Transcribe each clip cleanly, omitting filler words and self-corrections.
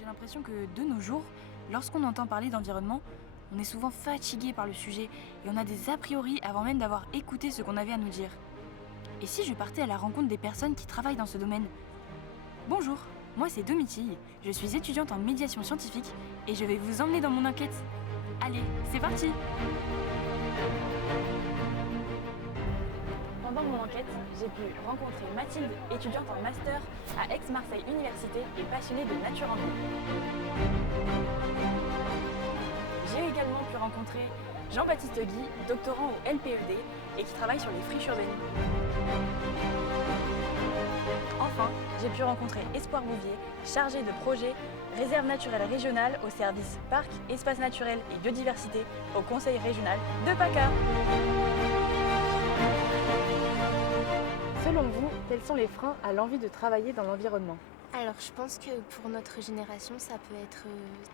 J'ai l'impression que de nos jours, lorsqu'on entend parler d'environnement, on est souvent fatigué par le sujet et on a des a priori avant même d'avoir écouté ce qu'on avait à nous dire. Et si je partais à la rencontre des personnes qui travaillent dans ce domaine? Bonjour, moi c'est Domitille, je suis étudiante en médiation scientifique et je vais vous emmener dans mon enquête. Allez, c'est parti! Pendant mon enquête, j'ai pu rencontrer Mathilde, étudiante en master à Aix-Marseille Université et passionnée de nature en ville. J'ai également pu rencontrer Jean-Baptiste Guy, doctorant au LPED et qui travaille sur les friches urbaines. Enfin, j'ai pu rencontrer Espoir Bouvier, chargé de projet réserve naturelle régionale au service parc, espace naturel et biodiversité au conseil régional de PACA. Selon vous, quels sont les freins à l'envie de travailler dans l'environnement? Alors je pense que pour notre génération, ça peut être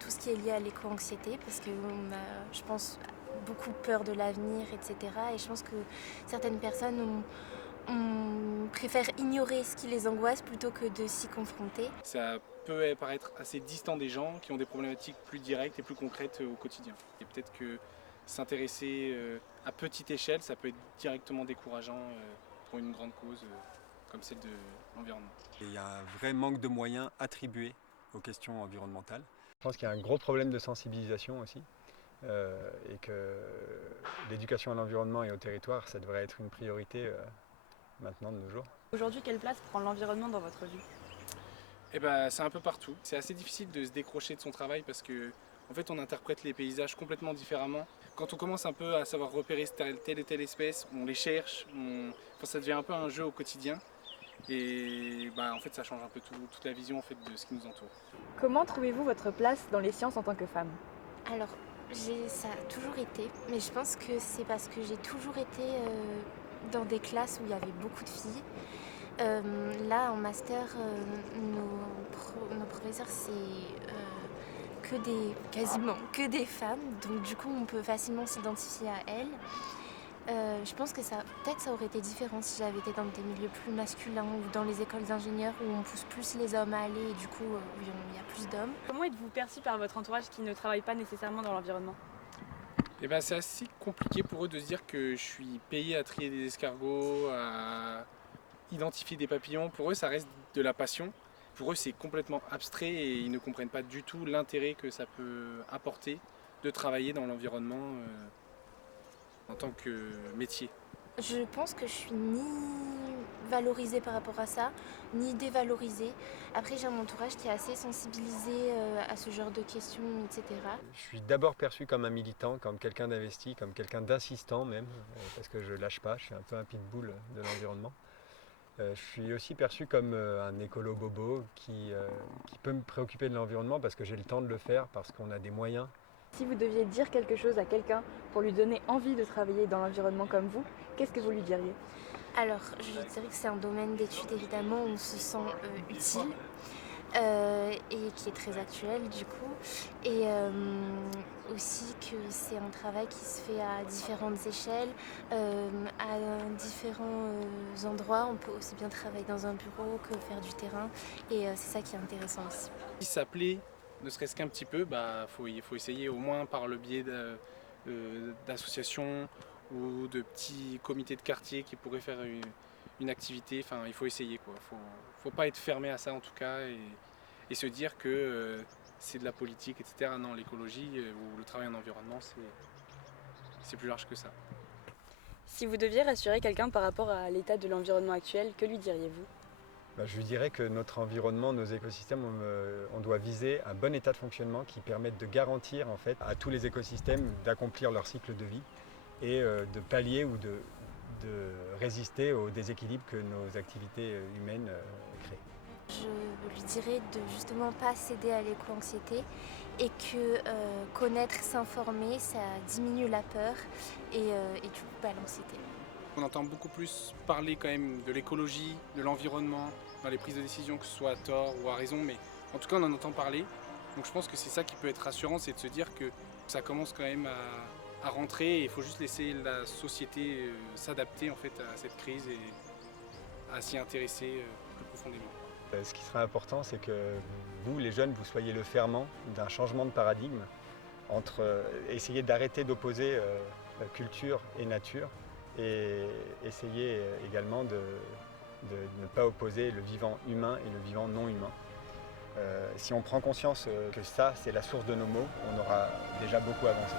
tout ce qui est lié à l'éco-anxiété parce qu'on a, je pense, beaucoup peur de l'avenir, etc. Et je pense que certaines personnes préfèrent ignorer ce qui les angoisse plutôt que de s'y confronter. Ça peut paraître assez distant des gens qui ont des problématiques plus directes et plus concrètes au quotidien. Et peut-être que s'intéresser à petite échelle, ça peut être directement décourageant pour une grande cause comme celle de l'environnement. Il y a un vrai manque de moyens attribués aux questions environnementales. Je pense qu'il y a un gros problème de sensibilisation aussi et que l'éducation à l'environnement et au territoire, ça devrait être une priorité maintenant de nos jours. Aujourd'hui, quelle place prend l'environnement dans votre vie? C'est un peu partout. C'est assez difficile de se décrocher de son travail parce que en fait, on interprète les paysages complètement différemment. Quand on commence un peu à savoir repérer telle et telle espèce, on les cherche, ça devient un peu un jeu au quotidien. Et en fait, ça change un peu toute la vision en fait, de ce qui nous entoure. Comment trouvez-vous votre place dans les sciences en tant que femme? Alors ça a toujours été, mais je pense que c'est parce que j'ai toujours été dans des classes où il y avait beaucoup de filles. Là, en master, nos professeurs, c'est quasiment que des femmes, donc du coup on peut facilement s'identifier à elles. Je pense que peut-être ça aurait été différent si j'avais été dans des milieux plus masculins ou dans les écoles d'ingénieurs où on pousse plus les hommes à aller et du coup où il y a plus d'hommes. Comment êtes-vous perçu par votre entourage qui ne travaille pas nécessairement dans l'environnement? C'est assez compliqué pour eux de se dire que je suis payé à trier des escargots, à identifier des papillons. Pour eux, ça reste de la passion. Pour eux, c'est complètement abstrait et ils ne comprennent pas du tout l'intérêt que ça peut apporter de travailler dans l'environnement en tant que métier. Je pense que je suis ni valorisée par rapport à ça, ni dévalorisée. Après, j'ai un entourage qui est assez sensibilisé à ce genre de questions, etc. Je suis d'abord perçu comme un militant, comme quelqu'un d'investi, comme quelqu'un d'insistant même, parce que je lâche pas, je suis un peu un pitbull de l'environnement. Je suis aussi perçu comme un écolo bobo qui peut me préoccuper de l'environnement parce que j'ai le temps de le faire, parce qu'on a des moyens. Si vous deviez dire quelque chose à quelqu'un pour lui donner envie de travailler dans l'environnement comme vous, qu'est-ce que vous lui diriez? Alors, je dirais que c'est un domaine d'étude évidemment où on se sent utile et qui est très actuel du coup. Et aussi que c'est un travail qui se fait à différentes échelles, à différents endroits. On peut aussi bien travailler dans un bureau que faire du terrain et c'est ça qui est intéressant aussi. Si ça plaît, ne serait-ce qu'un petit peu, il faut essayer au moins par le biais d'associations ou de petits comités de quartier qui pourraient faire une activité. Il faut essayer. Faut pas être fermé à ça en tout cas et se dire que c'est de la politique, etc. Non, l'écologie ou le travail en environnement, c'est plus large que ça. Si vous deviez rassurer quelqu'un par rapport à l'état de l'environnement actuel, que lui diriez-vous? Je lui dirais que notre environnement, nos écosystèmes, on doit viser un bon état de fonctionnement qui permette de garantir en fait, à tous les écosystèmes d'accomplir leur cycle de vie et de pallier ou de résister aux déséquilibres que nos activités humaines créent. Je lui dirais de justement pas céder à l'éco-anxiété et que connaître, s'informer, ça diminue la peur et du coup l'anxiété. On entend beaucoup plus parler quand même de l'écologie, de l'environnement, dans les prises de décision, que ce soit à tort ou à raison, mais en tout cas on en entend parler. Donc je pense que c'est ça qui peut être rassurant, c'est de se dire que ça commence quand même à rentrer et il faut juste laisser la société s'adapter en fait à cette crise et à s'y intéresser plus profondément. Ce qui sera important, c'est que vous, les jeunes, vous soyez le ferment d'un changement de paradigme entre essayer d'arrêter d'opposer culture et nature et essayer également de ne pas opposer le vivant humain et le vivant non humain. Si on prend conscience que ça, c'est la source de nos maux, on aura déjà beaucoup avancé.